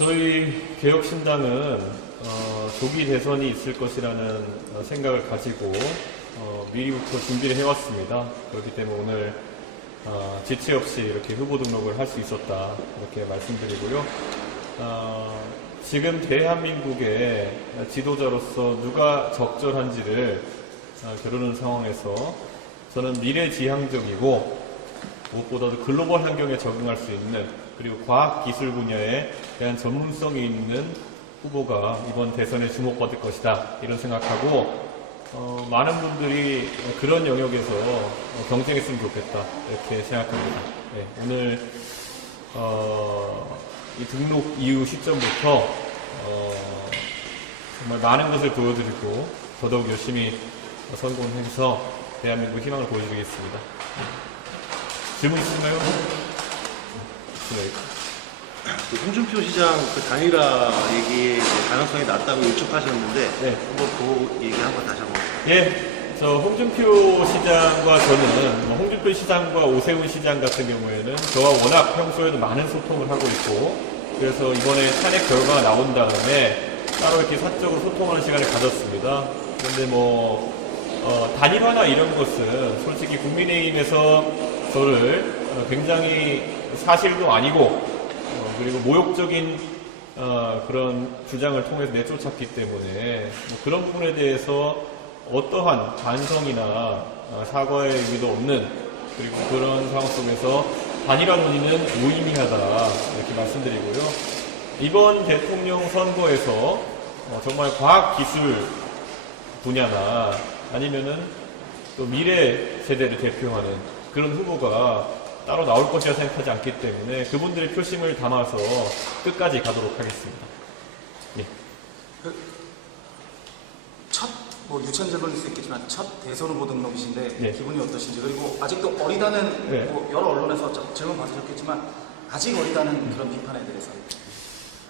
저희 개혁신당은 조기 대선이 있을 것이라는 생각을 가지고 미리부터 준비를 해왔습니다. 그렇기 때문에 오늘 지체 없이 이렇게 후보 등록을 할 수 있었다 이렇게 말씀드리고요. 지금 대한민국의 지도자로서 누가 적절한지를 겨루는 상황에서 저는 미래지향적이고 무엇보다도 글로벌 환경에 적응할 수 있는, 그리고 과학기술 분야에 대한 전문성이 있는 후보가 이번 대선에 주목받을 것이다 이런 생각하고 많은 분들이 그런 영역에서 경쟁했으면 좋겠다 이렇게 생각합니다. 네, 오늘 이 등록 이후 시점부터 정말 많은 것을 보여드리고 더더욱 열심히 선공해서 대한민국 희망을 보여드리겠습니다. 질문 있으신가요? 네. 홍준표 시장 그 단일화 얘기 가능성이 낮다고 일축하셨는데 네. 한번 그 얘기 한번 다시 한번. 예, 저 홍준표 시장과 저는 홍준표 시장과 오세훈 시장 같은 경우에는 저와 워낙 평소에도 많은 소통을 하고 있고, 그래서 이번에 탄핵 결과가 나온 다음에 따로 이렇게 사적으로 소통하는 시간을 가졌습니다. 그런데 단일화나 이런 것은 솔직히 국민의힘에서 저를 굉장히 사실도 아니고 그리고 모욕적인 그런 주장을 통해서 내쫓았기 때문에 그런 부분에 대해서 어떠한 반성이나 사과의 의미도 없는, 그리고 그런 상황 속에서 단일화 논의는 무의미하다 이렇게 말씀드리고요. 이번 대통령 선거에서 정말 과학기술 분야나 아니면은 또 미래 세대를 대표하는 그런 후보가 따로 나올 것이라 생각하지 않기 때문에 그분들의 표심을 담아서 끝까지 가도록 하겠습니다. 예. 유천적일 수 있겠지만 첫 대선 후보 등록이신데 네. 기분이 어떠신지, 그리고 아직도 어리다는 네. 여러 언론에서 질문 받으셨겠지만 아직 어리다는 그런 비판에 대해서.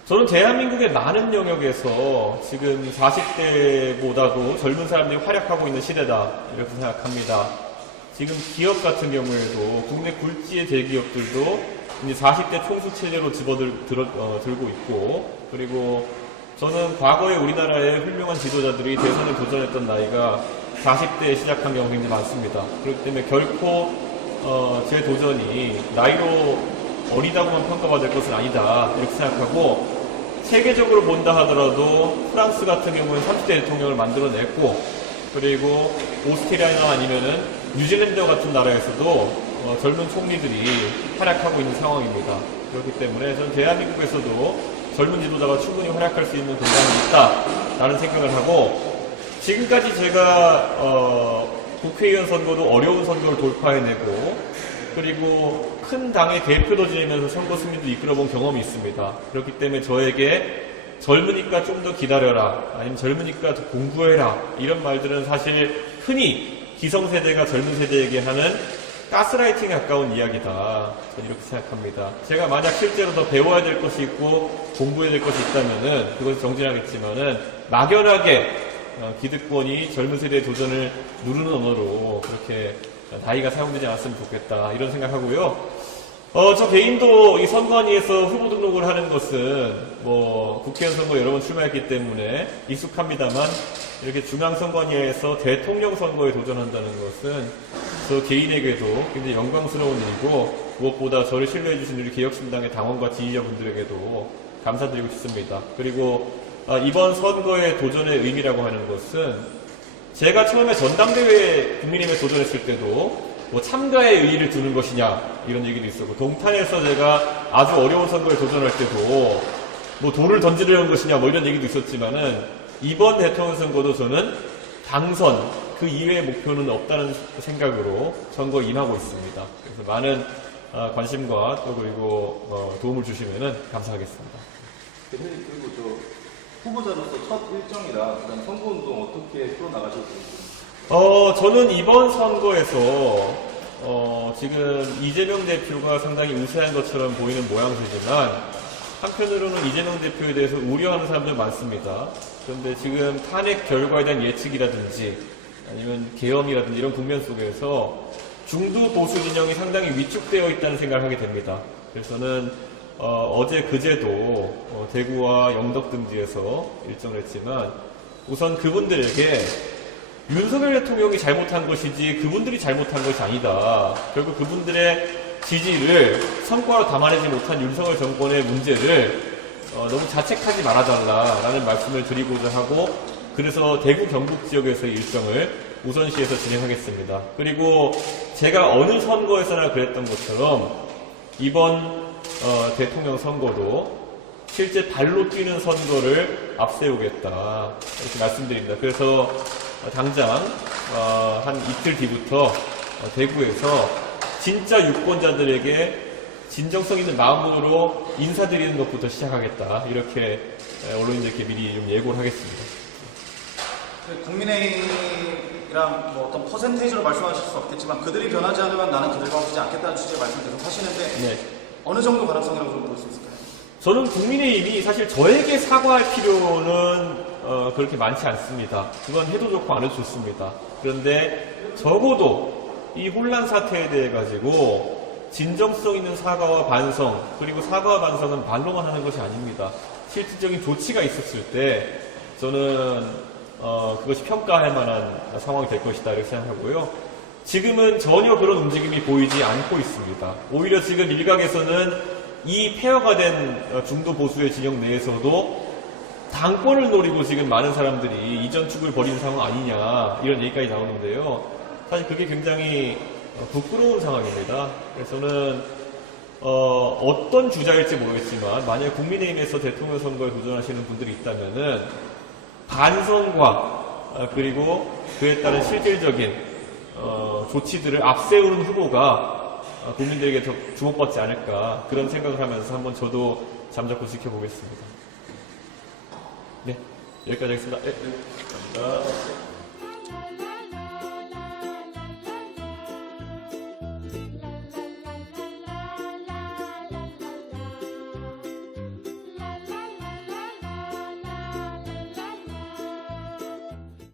저는 대한민국의 많은 영역에서 지금 40대보다도 젊은 사람들이 활약하고 있는 시대다 이렇게 생각합니다. 지금 기업 같은 경우에도 국내 굴지의 대기업들도 이제 40대 총수 체제로 들고 있고, 그리고 저는 과거에 우리나라의 훌륭한 지도자들이 대선에 도전했던 나이가 40대에 시작한 경우가 굉장히 많습니다. 그렇기 때문에 결코 제 도전이 나이로 어리다고만 평가받을 것은 아니다 이렇게 생각하고, 세계적으로 본다 하더라도 프랑스 같은 경우는 30대 대통령을 만들어냈고, 그리고 오스트리아나 아니면은 뉴질랜드 같은 나라에서도 젊은 총리들이 활약하고 있는 상황입니다. 그렇기 때문에 저는 대한민국에서도 젊은 지도자가 충분히 활약할 수 있는 공간이 있다라는 생각을 하고, 지금까지 제가 국회의원 선거도 어려운 선거를 돌파해내고, 그리고 큰 당의 대표도 지내면서 선거 승리도 이끌어본 경험이 있습니다. 그렇기 때문에 저에게 젊으니까 좀 더 기다려라, 아니면 젊으니까 더 공부해라, 이런 말들은 사실 흔히 기성세대가 젊은 세대에게 하는 가스라이팅에 가까운 이야기다, 저는 이렇게 생각합니다. 제가 만약 실제로 더 배워야 될 것이 있고 공부해야 될 것이 있다면은 그것을 정진하겠지만은 막연하게 기득권이 젊은 세대의 도전을 누르는 언어로 그렇게 나이가 사용되지 않았으면 좋겠다 이런 생각하고요. 저 개인도 이 선관위에서 후보 등록을 하는 것은 국회의원 선거 여러 번 출마했기 때문에 익숙합니다만, 이렇게 중앙선관위에서 대통령 선거에 도전한다는 것은 저 개인에게도 굉장히 영광스러운 일이고, 무엇보다 저를 신뢰해주신 우리 개혁신당의 당원과 지지자분들에게도 감사드리고 싶습니다. 그리고 이번 선거의 도전의 의미라고 하는 것은, 제가 처음에 전당대회에 국민의힘에 도전했을 때도 참가의 의의를 두는 것이냐 이런 얘기도 있었고, 동탄에서 제가 아주 어려운 선거에 도전할 때도 돌을 던지려는 것이냐 이런 얘기도 있었지만은, 이번 대통령 선거도 저는 당선 그 이외의 목표는 없다는 생각으로 선거에 임하고 있습니다. 그래서 많은 관심과 또 그리고 도움을 주시면은 감사하겠습니다. 대표님, 그리고 후보자로서 첫 일정이라 그다음 선거운동 어떻게 풀어나가실지. 저는 이번 선거에서 지금 이재명 대표가 상당히 우세한 것처럼 보이는 모양새지만, 한편으로는 이재명 대표에 대해서 우려하는 사람들 많습니다. 그런데 지금 탄핵 결과에 대한 예측이라든지 아니면 계엄이라든지 이런 국면 속에서 중도 보수 진영이 상당히 위축되어 있다는 생각을 하게 됩니다. 그래서는 어제 그제도 대구와 영덕 등지에서 일정을 했지만 우선 그분들에게 윤석열 대통령이 잘못한 것이지 그분들이 잘못한 것이 아니다. 결국 그분들의 지지를 성과로 담아내지 못한 윤석열 정권의 문제를 너무 자책하지 말아달라라는 말씀을 드리고자 하고 그래서 대구 경북 지역에서의 일정을 우선시해서 진행하겠습니다. 그리고 제가 어느 선거에서나 그랬던 것처럼 이번 대통령 선거도 실제 발로 뛰는 선거를 앞세우겠다 이렇게 말씀드립니다. 그래서 당장 한 이틀 뒤부터 대구에서 진짜 유권자들에게 진정성 있는 마음으로 인사드리는 것부터 시작하겠다 이렇게 언론인들께 미리 좀 예고를 하겠습니다. 국민의힘이랑 뭐 어떤 퍼센테이지로 말씀하실 수 없겠지만 그들이 변하지 않으면 나는 그들과 하지 않겠다는 취지의 말씀 계속 하시는데 네. 어느 정도 가능성이라고 좀 볼 수 있을까요? 저는 국민의힘이 사실 저에게 사과할 필요는 그렇게 많지 않습니다. 그건 해도 좋고 안 해도 좋습니다. 그런데 적어도 이 혼란 사태에 대해 가지고 진정성 있는 사과와 반성, 그리고 사과와 반성은 말로만 하는 것이 아닙니다. 실질적인 조치가 있었을 때 저는 그것이 평가할 만한 상황이 될 것이다 이렇게 생각하고요. 지금은 전혀 그런 움직임이 보이지 않고 있습니다. 오히려 지금 일각에서는 이 폐허가 된 중도 보수의 진영 내에서도 당권을 노리고 지금 많은 사람들이 이전 축을 벌이는 상황 아니냐 이런 얘기까지 나오는데요. 사실 그게 굉장히 부끄러운 상황입니다. 그래서 저는 어떤 주자일지 모르겠지만 만약 국민의힘에서 대통령 선거에 도전하시는 분들이 있다면은 반성과 그리고 그에 따른 실질적인 조치들을 앞세우는 후보가 국민들에게 더 주목받지 않을까 그런 생각을 하면서 한번 저도 잠자코 지켜보겠습니다. 네, 여기까지 하겠습니다. 네, 감사합니다.